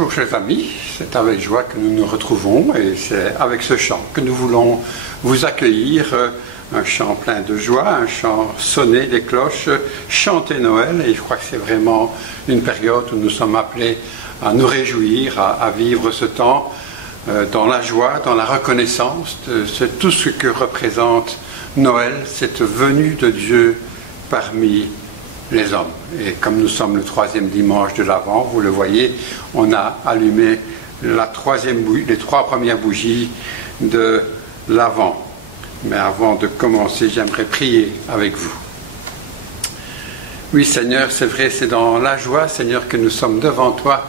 Bonjour chers amis, c'est avec joie que nous nous retrouvons et c'est avec ce chant que nous voulons vous accueillir, un chant plein de joie, un chant sonné des cloches, chanter Noël, et je crois que c'est vraiment une période où nous sommes appelés à nous réjouir, à vivre ce temps dans la joie, dans la reconnaissance de tout ce que représente Noël, cette venue de Dieu parmi les hommes. Et comme nous sommes le 3e dimanche de l'Avent, vous le voyez, on a allumé les 3 premières bougies de l'Avent. Mais avant de commencer, j'aimerais prier avec vous. Oui Seigneur, c'est vrai, c'est dans la joie, Seigneur, que nous sommes devant toi,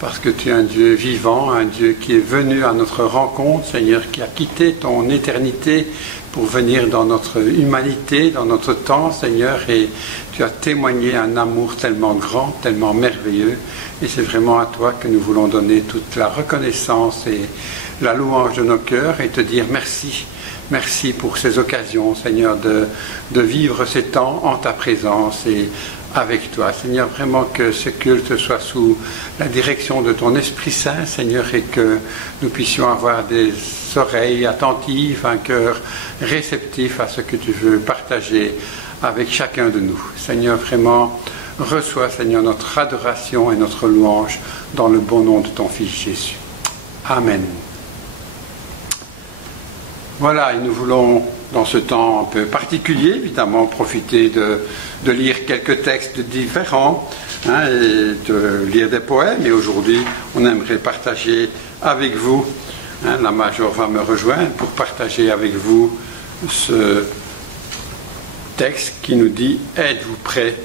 parce que tu es un Dieu vivant, un Dieu qui est venu à notre rencontre, Seigneur, qui a quitté ton éternité pour venir dans notre humanité, dans notre temps, Seigneur, et tu as témoigné un amour tellement grand, tellement merveilleux, et c'est vraiment à toi que nous voulons donner toute la reconnaissance et la louange de nos cœurs et te dire merci. Merci pour ces occasions, Seigneur, de vivre ces temps en ta présence et avec toi. Seigneur, vraiment que ce culte soit sous la direction de ton Esprit Saint, Seigneur, et que nous puissions avoir des oreilles attentives, un cœur réceptif à ce que tu veux partager avec chacun de nous. Seigneur, vraiment, reçois, Seigneur, notre adoration et notre louange dans le bon nom de ton Fils Jésus. Amen. Voilà, et nous voulons, dans ce temps un peu particulier, évidemment, profiter de lire quelques textes différents et de lire des poèmes. Et aujourd'hui, on aimerait partager avec vous, la Major va me rejoindre pour partager avec vous ce texte qui nous dit « Êtes-vous prêts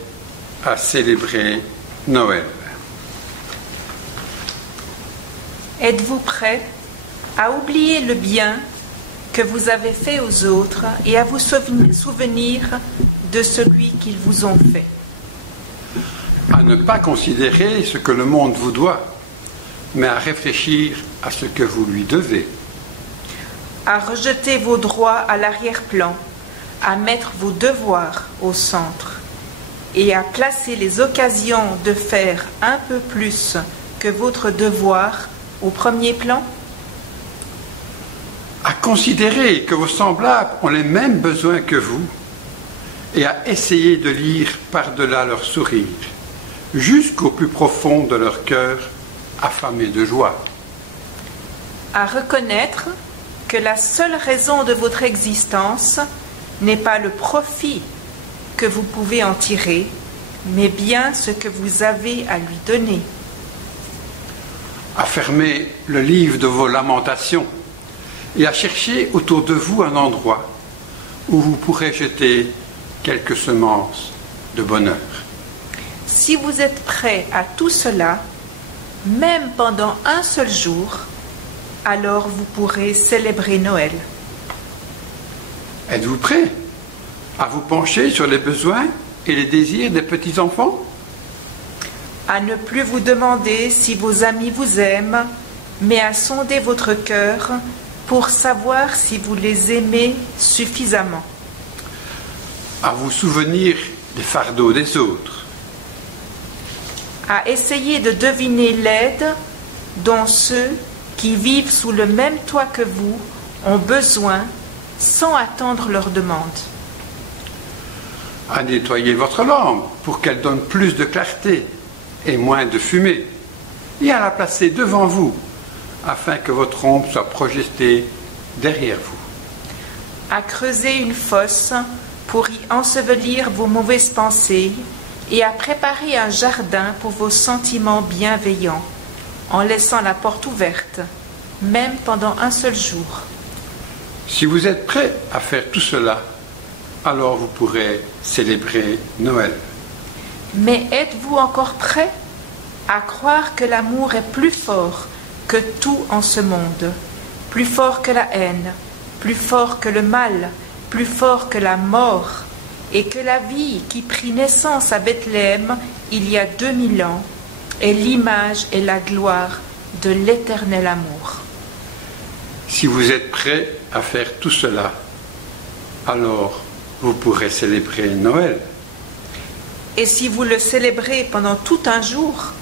à célébrer Noël ?» Êtes-vous prêts à oublier le bien que vous avez fait aux autres et à vous souvenir de celui qu'ils vous ont fait? À ne pas considérer ce que le monde vous doit, mais à réfléchir à ce que vous lui devez. À rejeter vos droits à l'arrière-plan, à mettre vos devoirs au centre et à placer les occasions de faire un peu plus que votre devoir au premier plan? À considérer que vos semblables ont les mêmes besoins que vous et à essayer de lire par-delà leur sourire, jusqu'au plus profond de leur cœur affamé de joie. À reconnaître que la seule raison de votre existence n'est pas le profit que vous pouvez en tirer, mais bien ce que vous avez à lui donner. À fermer le livre de vos lamentations et à chercher autour de vous un endroit où vous pourrez jeter quelques semences de bonheur. Si vous êtes prêt à tout cela, même pendant un seul jour, alors vous pourrez célébrer Noël. Êtes-vous prêt à vous pencher sur les besoins et les désirs des petits-enfants? À ne plus vous demander si vos amis vous aiment, mais à sonder votre cœur pour savoir si vous les aimez suffisamment. À vous souvenir des fardeaux des autres. À essayer de deviner l'aide dont ceux qui vivent sous le même toit que vous ont besoin sans attendre leur demande. À nettoyer votre lampe pour qu'elle donne plus de clarté et moins de fumée, et à la placer devant vous afin que votre ombre soit projetée derrière vous. À creuser une fosse pour y ensevelir vos mauvaises pensées et à préparer un jardin pour vos sentiments bienveillants, en laissant la porte ouverte, même pendant un seul jour. Si vous êtes prêts à faire tout cela, alors vous pourrez célébrer Noël. Mais êtes-vous encore prêts à croire que l'amour est plus fort que tout en ce monde, plus fort que la haine, plus fort que le mal, plus fort que la mort, et que la vie qui prit naissance à Bethléem il y a 2000 ans est l'image et la gloire de l'éternel amour? Si vous êtes prêts à faire tout cela, alors vous pourrez célébrer Noël. Et si vous le célébrez pendant tout un jour,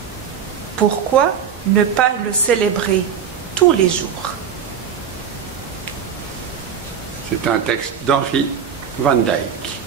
pourquoi ne pas le célébrer tous les jours? C'est un texte d'Henri Van Dyck.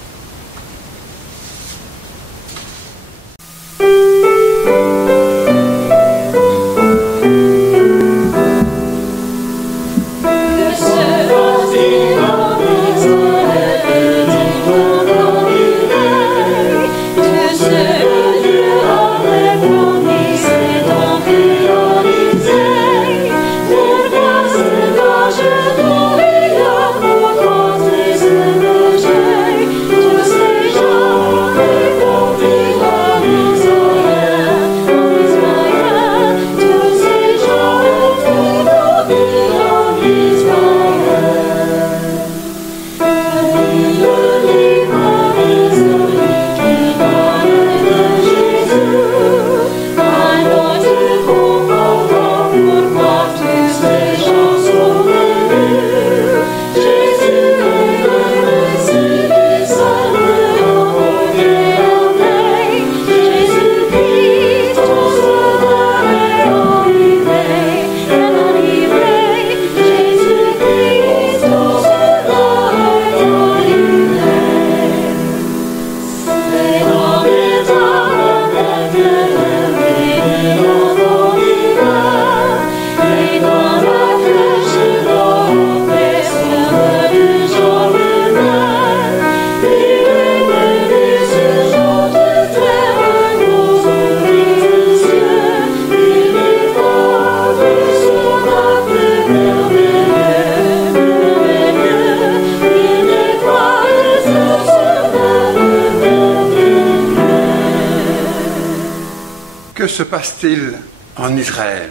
Que se passe-t-il en Israël?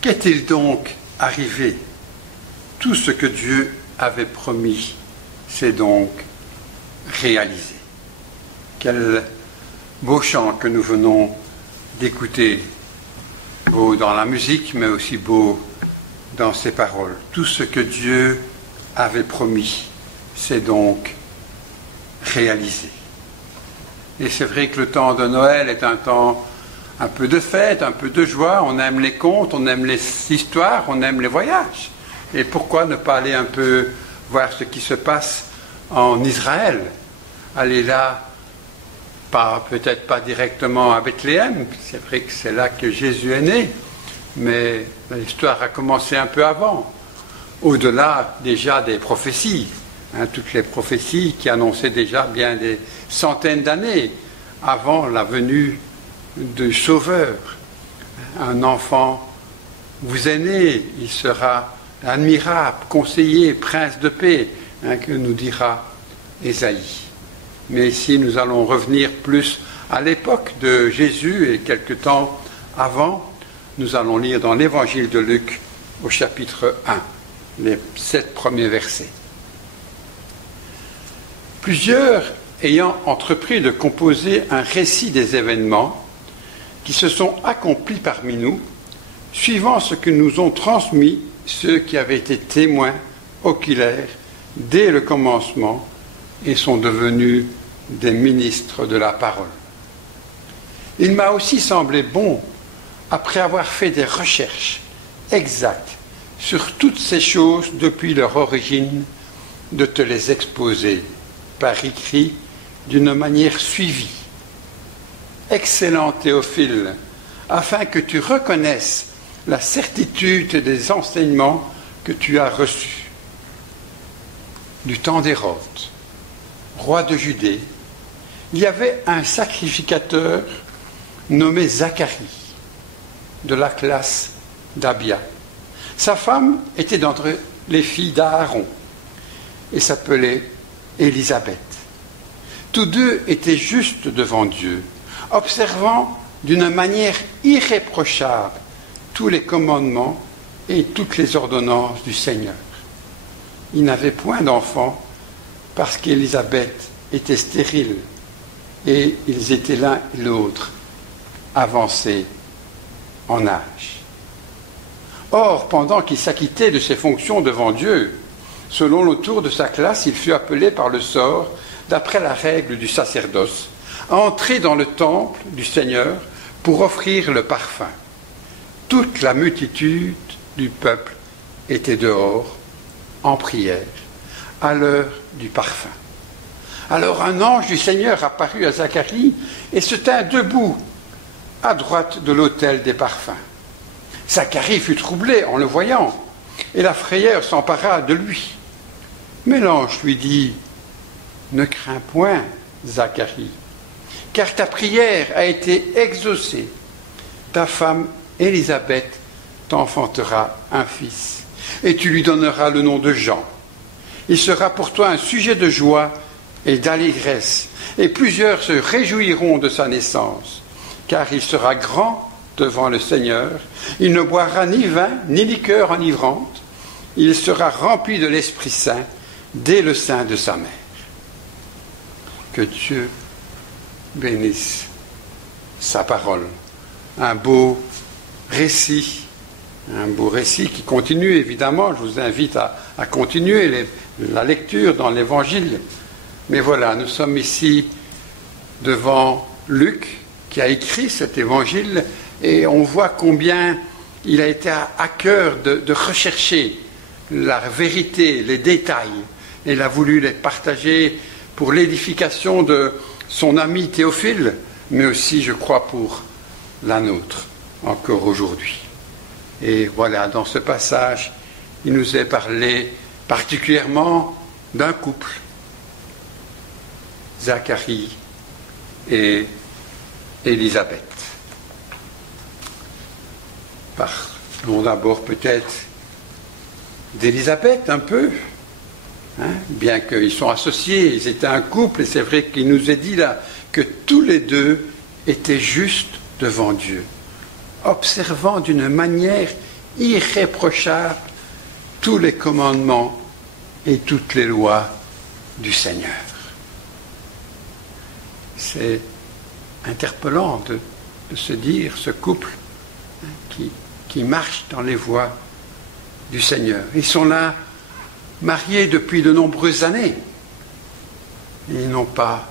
Qu'est-il donc arrivé? Tout ce que Dieu avait promis s'est donc réalisé. Quel beau chant que nous venons d'écouter, beau dans la musique, mais aussi beau dans ses paroles. Tout ce que Dieu avait promis s'est donc réalisé. Et c'est vrai que le temps de Noël est un temps un peu de fête, un peu de joie, on aime les contes, on aime les histoires, on aime les voyages. Et pourquoi ne pas aller un peu voir ce qui se passe en Israël? Aller là, peut-être pas directement à Bethléem, c'est vrai que c'est là que Jésus est né, mais l'histoire a commencé un peu avant, au-delà déjà des prophéties, toutes les prophéties qui annonçaient déjà bien des centaines d'années avant la venue du Sauveur. Un enfant vous est né, il sera admirable, conseiller, prince de paix, que nous dira Ésaïe. Mais ici, nous allons revenir plus à l'époque de Jésus et quelque temps avant. Nous allons lire dans l'Évangile de Luc au chapitre 1, les 7 premiers versets. Plusieurs ayant entrepris de composer un récit des événements qui se sont accomplis parmi nous, suivant ce que nous ont transmis ceux qui avaient été témoins oculaires dès le commencement et sont devenus des ministres de la parole. Il m'a aussi semblé bon, après avoir fait des recherches exactes sur toutes ces choses depuis leur origine, de te les exposer par écrit d'une manière suivie. Excellent Théophile, afin que tu reconnaisses la certitude des enseignements que tu as reçus. Du temps d'Hérode, roi de Judée, il y avait un sacrificateur nommé Zacharie, de la classe d'Abia. Sa femme était d'entre les filles d'Aaron et s'appelait Élisabeth. Tous deux étaient justes devant Dieu, observant d'une manière irréprochable tous les commandements et toutes les ordonnances du Seigneur. Ils n'avaient point d'enfants parce qu'Élisabeth était stérile et ils étaient l'un et l'autre avancés en âge. Or, pendant qu'il s'acquittait de ses fonctions devant Dieu, selon le tour de sa classe, il fut appelé par le sort, d'après la règle du sacerdoce, à entrer dans le temple du Seigneur pour offrir le parfum. toute la multitude du peuple était dehors, en prière, à l'heure du parfum. Alors un ange du Seigneur apparut à Zacharie et se tint debout à droite de l'autel des parfums. Zacharie fut troublé en le voyant, et la frayeur s'empara de lui. Mais l'ange lui dit, « Ne crains point, Zacharie, car ta prière a été exaucée. Ta femme Élisabeth t'enfantera un fils, et tu lui donneras le nom de Jean. Il sera pour toi un sujet de joie et d'allégresse, et plusieurs se réjouiront de sa naissance, car il sera grand devant le Seigneur. Il ne boira ni vin, ni liqueur enivrante. Il sera rempli de l'Esprit Saint dès le sein de sa mère. » Que Dieu bénisse sa parole. Un beau récit qui continue, évidemment. Je vous invite à continuer la lecture dans l'Évangile. Mais voilà, nous sommes ici devant Luc, qui a écrit cet Évangile, et on voit combien il a été à cœur de rechercher la vérité, les détails. Et il a voulu les partager pour l'édification de son ami Théophile, mais aussi, je crois, pour la nôtre, encore aujourd'hui. Et voilà, dans ce passage, il nous est parlé particulièrement d'un couple, Zacharie et Élisabeth. Parlons d'abord peut-être d'Élisabeth un peu, bien qu'ils sont associés, ils étaient un couple, et c'est vrai qu'il nous est dit là que tous les deux étaient justes devant Dieu, observant d'une manière irréprochable tous les commandements et toutes les lois du Seigneur. C'est interpellant de se dire, ce couple qui marche dans les voies du Seigneur. Ils sont là, mariés depuis de nombreuses années, et ils n'ont pas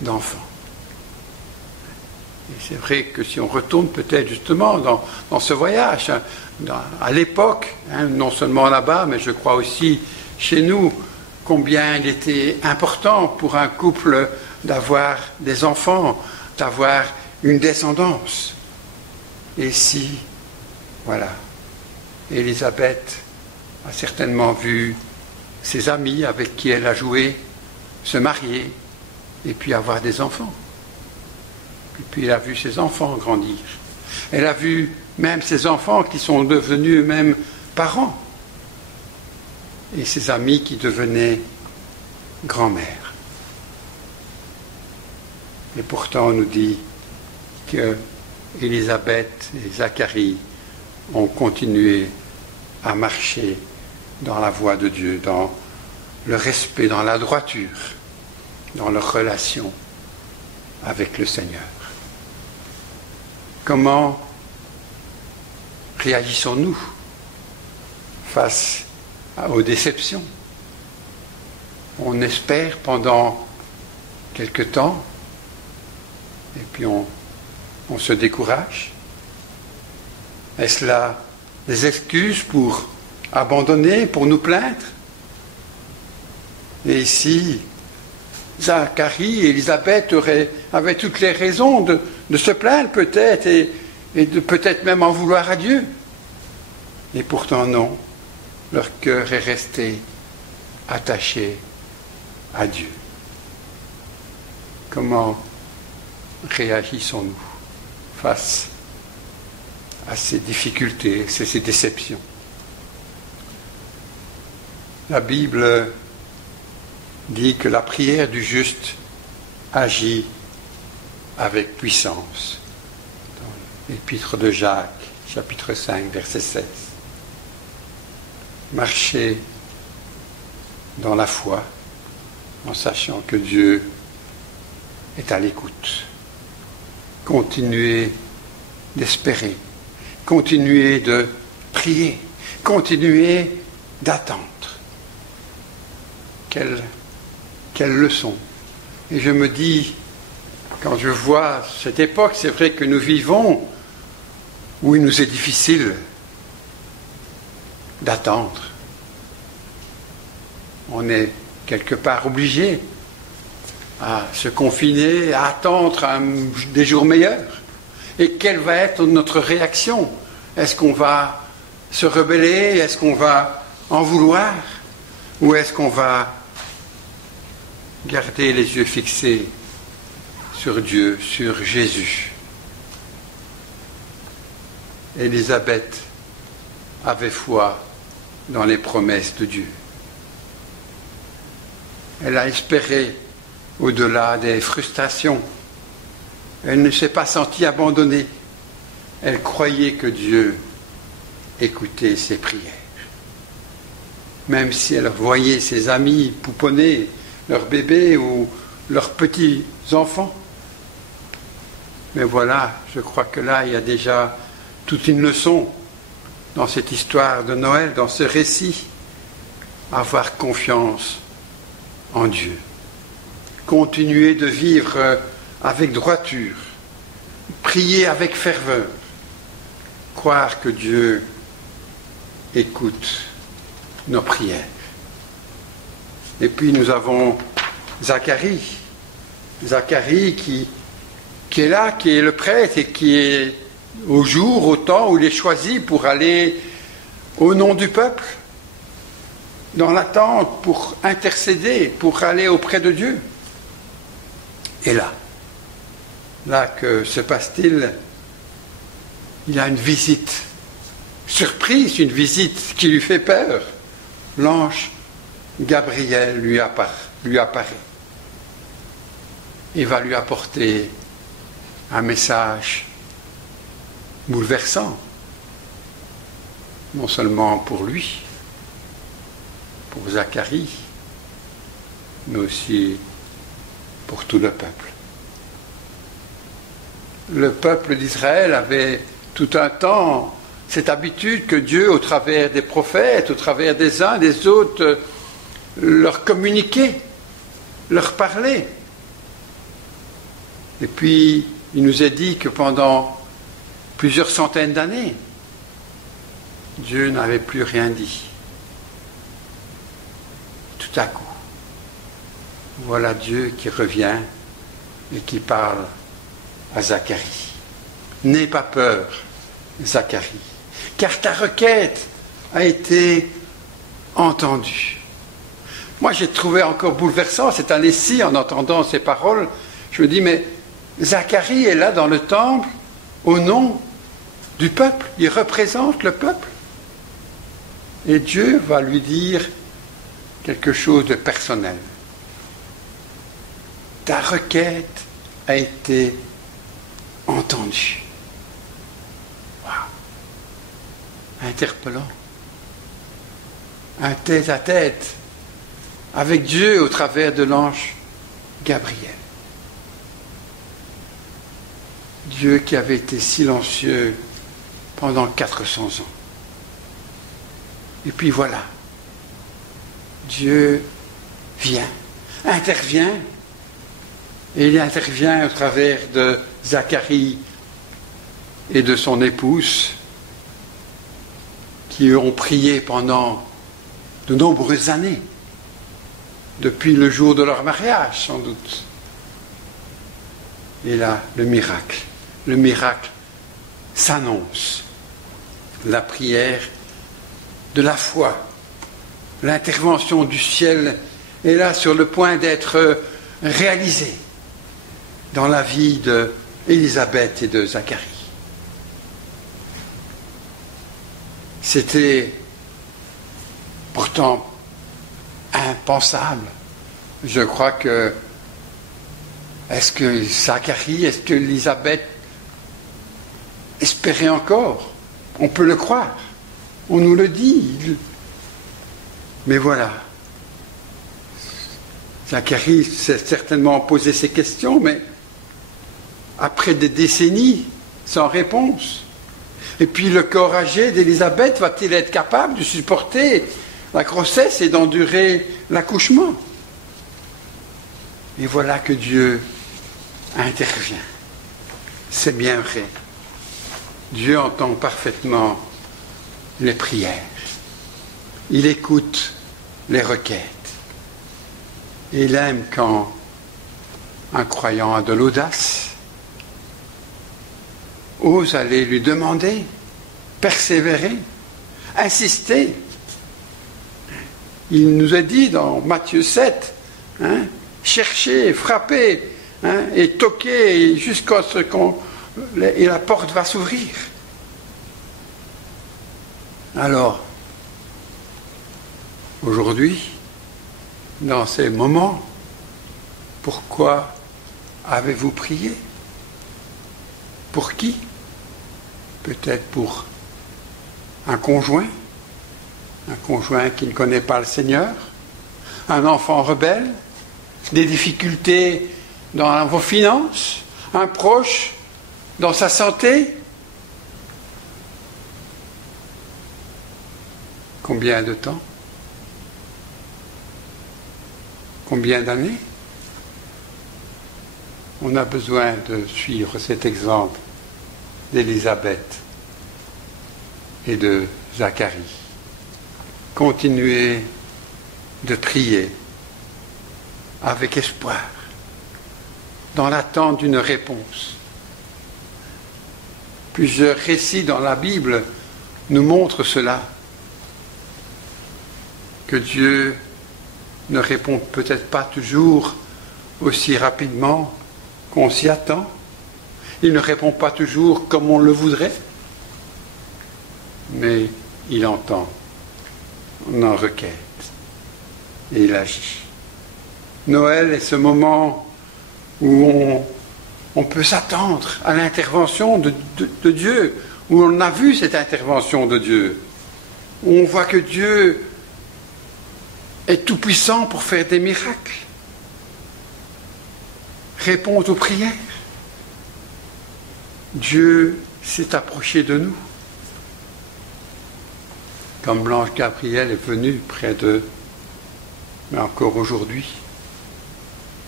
d'enfants. Et c'est vrai que si on retourne peut-être justement dans ce voyage, à l'époque, non seulement là-bas, mais je crois aussi chez nous, combien il était important pour un couple d'avoir des enfants, d'avoir une descendance. Et si, voilà, Élisabeth a certainement vu ses amis avec qui elle a joué se marier et puis avoir des enfants. Et puis elle a vu ses enfants grandir. Elle a vu même ses enfants qui sont devenus eux-mêmes parents. Et ses amis qui devenaient grand-mères. Et pourtant on nous dit que Élisabeth et Zacharie ont continué à marcher dans la voie de Dieu, dans le respect, dans la droiture, dans leur relation avec le Seigneur. Comment réagissons-nous face aux déceptions? On espère pendant quelque temps, et puis on se décourage. Est-ce là des excuses pour abandonner, pour nous plaindre? Et ici, Zacharie et Élisabeth avaient toutes les raisons de se plaindre peut-être et de peut-être même en vouloir à Dieu. Et pourtant non, leur cœur est resté attaché à Dieu. Comment réagissons-nous face à ces difficultés, ces déceptions? La Bible dit que la prière du juste agit avec puissance. Dans l'épître de Jacques, chapitre 5, verset 16. Marcher dans la foi, en sachant que Dieu est à l'écoute. Continuer d'espérer, continuer de prier, continuer d'attendre. Quelle leçon. Et je me dis, quand je vois cette époque, c'est vrai que nous vivons où il nous est difficile d'attendre. On est quelque part obligé à se confiner, à attendre des jours meilleurs. Et quelle va être notre réaction? Est-ce qu'on va se rebeller? Est-ce qu'on va en vouloir? Ou est-ce qu'on va garder les yeux fixés sur Dieu, sur Jésus? Élisabeth avait foi dans les promesses de Dieu. Elle a espéré au-delà des frustrations. Elle ne s'est pas sentie abandonnée. Elle croyait que Dieu écoutait ses prières. Même si elle voyait ses amis pouponner leurs bébés ou leurs petits-enfants. Mais voilà, je crois que là, il y a déjà toute une leçon dans cette histoire de Noël, dans ce récit. Avoir confiance en Dieu. Continuer de vivre avec droiture. Prier avec ferveur. Croire que Dieu écoute nos prières. Et puis nous avons Zacharie. Zacharie qui est là, qui est le prêtre et qui est au jour, au temps où il est choisi pour aller au nom du peuple, dans l'attente, pour intercéder, pour aller auprès de Dieu. Et là, que se passe-t-il? Il a une visite surprise, une visite qui lui fait peur. L'ange Gabriel lui apparaît. Il va lui apporter un message bouleversant, non seulement pour lui, pour Zacharie, mais aussi pour tout le peuple. Le peuple d'Israël avait tout un temps cette habitude que Dieu, au travers des prophètes, au travers des uns, des autres, leur communiquait, leur parlait. Et puis, il nous est dit que pendant plusieurs centaines d'années, Dieu n'avait plus rien dit. Tout à coup, voilà Dieu qui revient et qui parle à Zacharie. N'aie pas peur, Zacharie, car ta requête a été entendue. Moi, j'ai trouvé encore bouleversant cette année-ci, en entendant ces paroles, je me dis, mais Zacharie est là dans le temple au nom du peuple, il représente le peuple. Et Dieu va lui dire quelque chose de personnel. Ta requête a été entendue. Wow. Interpellant. Un tête-à-tête avec Dieu au travers de l'ange Gabriel. Dieu qui avait été silencieux pendant 400 ans. Et puis voilà, Dieu vient, intervient, et il intervient au travers de Zacharie et de son épouse, qui ont prié pendant de nombreuses années, depuis le jour de leur mariage sans doute. Et là, le miracle s'annonce. La prière de la foi, l'intervention du ciel est là sur le point d'être réalisée dans la vie d'Élisabeth et de Zacharie. C'était pourtant impensable. Je crois que est-ce que Zacharie, est-ce que Élisabeth espérait encore? On peut le croire. On nous le dit. Mais voilà. Zacharie s'est certainement posé ces questions, mais après des décennies sans réponse. Et puis le corps âgé d'Élisabeth va-t-il être capable de supporter la grossesse et d'endurer l'accouchement? Et voilà que Dieu intervient. C'est bien vrai. Dieu entend parfaitement les prières. Il écoute les requêtes. Et il aime quand un croyant a de l'audace, ose aller lui demander, persévérer, insister. Il nous a dit dans Matthieu 7, cherchez, frappez, et toquez jusqu'à ce et la porte va s'ouvrir. Alors, aujourd'hui, dans ces moments, pourquoi avez-vous prié? Pour qui? Peut-être pour un conjoint qui ne connaît pas le Seigneur, un enfant rebelle, des difficultés dans vos finances, un proche dans sa santé. Combien de temps? Combien d'années? On a besoin de suivre cet exemple d'Élisabeth et de Zacharie. Continuez de prier avec espoir, dans l'attente d'une réponse. Plusieurs récits dans la Bible nous montrent cela, que Dieu ne répond peut-être pas toujours aussi rapidement qu'on s'y attend. Il ne répond pas toujours comme on le voudrait, mais il entend nos requêtes et il agit. Noël est ce moment où on peut s'attendre à l'intervention de Dieu, où on a vu cette intervention de Dieu, où on voit que Dieu est tout-puissant pour faire des miracles, répond aux prières. Dieu s'est approché de nous. Comme l'ange Gabriel est venu près d'eux, mais encore aujourd'hui,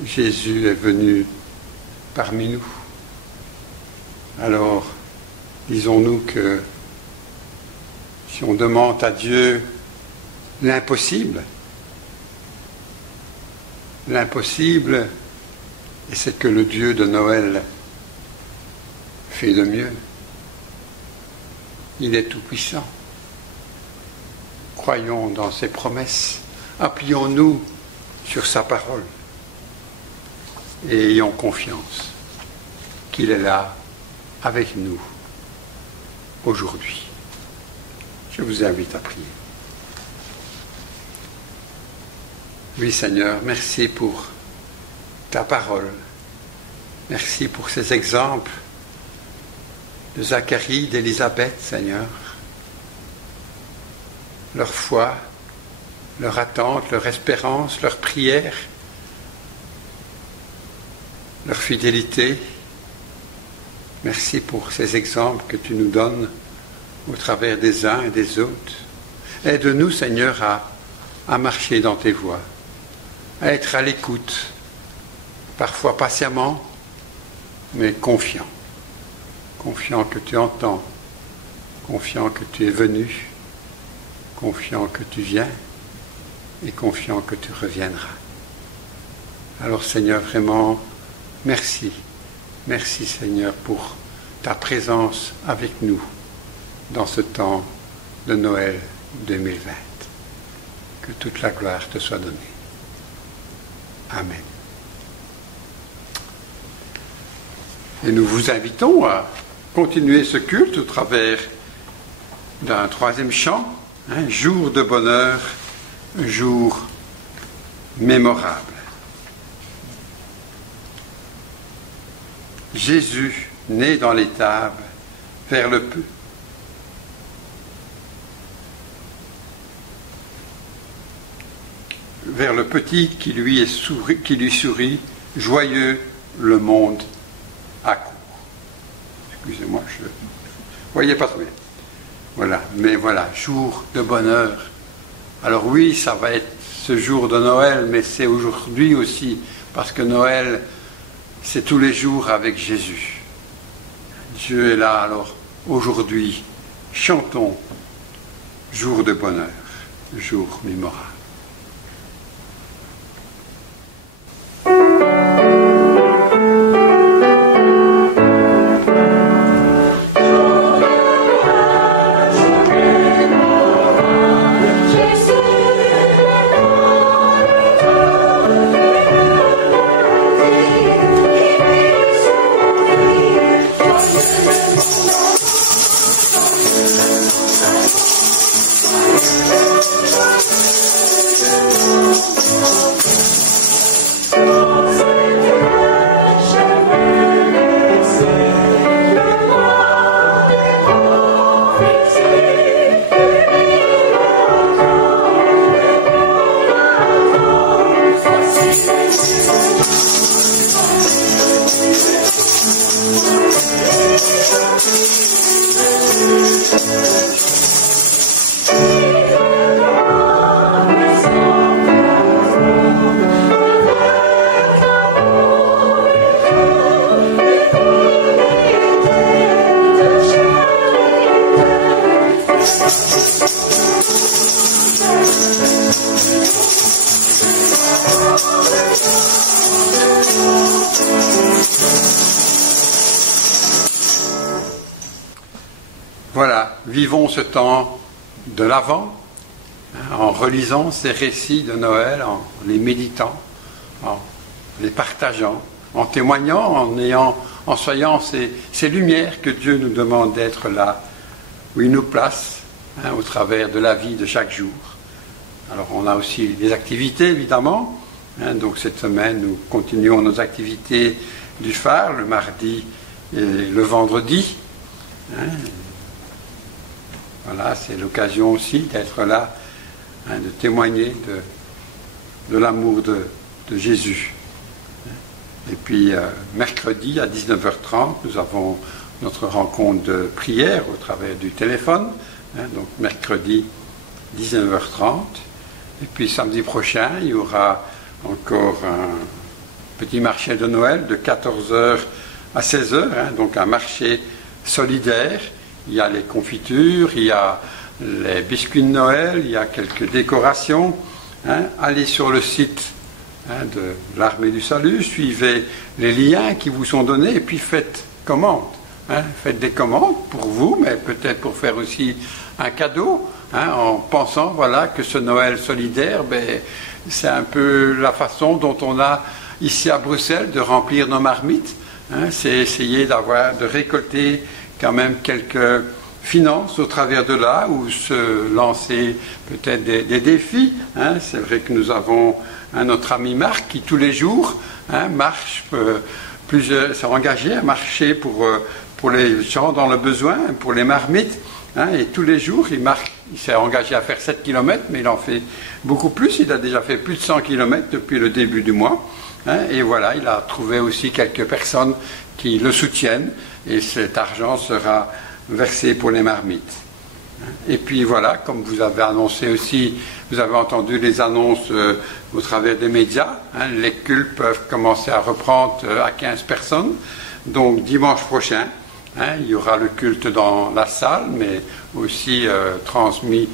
Jésus est venu parmi nous. Alors, disons-nous que si on demande à Dieu l'impossible, et c'est que le Dieu de Noël fait de mieux. Il est tout-puissant. Croyons dans ses promesses. Appuyons-nous sur sa parole. Et ayons confiance qu'il est là avec nous aujourd'hui. Je vous invite à prier. Oui, Seigneur, merci pour ta parole. Merci pour ces exemples de Zacharie, d'Élisabeth, Seigneur. Leur foi, leur attente, leur espérance, leur prière, leur fidélité. Merci pour ces exemples que tu nous donnes au travers des uns et des autres. Aide-nous, Seigneur, à marcher dans tes voies, à être à l'écoute, parfois patiemment, mais confiant. Confiant que tu entends, confiant que tu es venu, confiant que tu viens et confiant que tu reviendras. Alors Seigneur, vraiment, merci. Merci Seigneur pour ta présence avec nous dans ce temps de Noël 2020. Que toute la gloire te soit donnée. Amen. Et nous vous invitons à continuer ce culte au travers d'un troisième chant, un jour de bonheur, un jour mémorable. Jésus, né dans l'étable, vers le petit qui lui sourit, joyeux le monde accourt. Excusez-moi, je ne voyais pas trop bien. Voilà, mais voilà, jour de bonheur. Alors oui, ça va être ce jour de Noël, mais c'est aujourd'hui aussi, parce que Noël, c'est tous les jours avec Jésus. Dieu est là, alors aujourd'hui, chantons jour de bonheur, jour mémorable. Voilà, vivons ce temps de l'Avent en relisant ces récits de Noël, en les méditant, en les partageant, en témoignant, en soyant ces lumières que Dieu nous demande d'être là, où il nous place, au travers de la vie de chaque jour. Alors on a aussi des activités évidemment, donc cette semaine nous continuons nos activités du phare, le mardi et le vendredi. Voilà, c'est l'occasion aussi d'être là, de témoigner de l'amour de Jésus. Et puis mercredi à 19h30, nous avons notre rencontre de prière au travers du téléphone, donc mercredi 19h30. Et puis samedi prochain, il y aura encore un petit marché de Noël de 14h à 16h, donc un marché solidaire. Il y a les confitures, il y a les biscuits de Noël, il y a quelques décorations. Allez sur le site de l'Armée du Salut, suivez les liens qui vous sont donnés et puis faites commande. Faites des commandes pour vous, mais peut-être pour faire aussi un cadeau, en pensant voilà, que ce Noël solidaire, c'est un peu la façon dont on a ici à Bruxelles de remplir nos marmites. C'est essayer de récolter quand même quelques finances au travers de là, ou se lancer peut-être des défis. C'est vrai que nous avons notre ami Marc qui tous les jours marche, s'est engagé à marcher pour les gens dans le besoin, pour les marmites. Et tous les jours, il s'est engagé à faire 7 km, mais il en fait beaucoup plus. Il a déjà fait plus de 100 km depuis le début du mois. Et voilà, il a trouvé aussi quelques personnes qui le soutiennent. Et cet argent sera versé pour les marmites. Et puis voilà, comme vous avez annoncé aussi, vous avez entendu les annonces au travers des médias, les cultes peuvent commencer à reprendre à 15 personnes. Donc dimanche prochain, il y aura le culte dans la salle, mais aussi transmis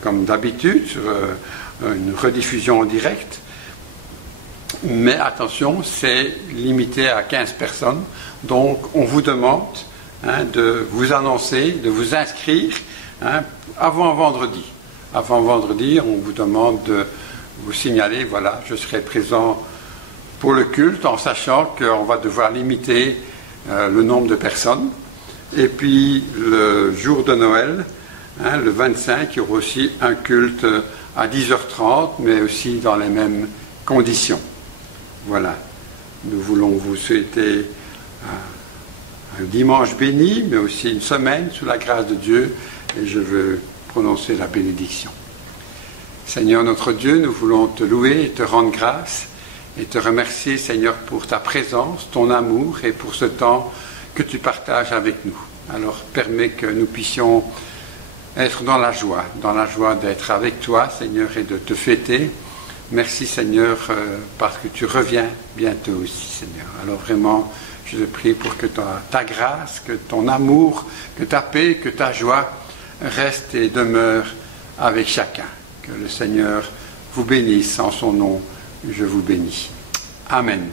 comme d'habitude sur une rediffusion en direct. Mais attention, c'est limité à 15 personnes. Donc on vous demande de vous annoncer, de vous inscrire avant vendredi. Avant vendredi, on vous demande de vous signaler, voilà, je serai présent pour le culte, en sachant qu'on va devoir limiter le nombre de personnes. Et puis le jour de Noël, le 25, il y aura aussi un culte à 10h30, mais aussi dans les mêmes conditions. Voilà, nous voulons vous souhaiter un dimanche béni, mais aussi une semaine sous la grâce de Dieu, et je veux prononcer la bénédiction. Seigneur notre Dieu, nous voulons te louer et te rendre grâce, et te remercier, Seigneur, pour ta présence, ton amour, et pour ce temps que tu partages avec nous. Alors, permets que nous puissions être dans la joie d'être avec toi, Seigneur, et de te fêter. Merci, Seigneur, parce que tu reviens bientôt aussi, Seigneur. Alors vraiment, Je te prie pour que ta grâce, que ton amour, que ta paix, que ta joie reste et demeure avec chacun. Que le Seigneur vous bénisse. En son nom, je vous bénis. Amen.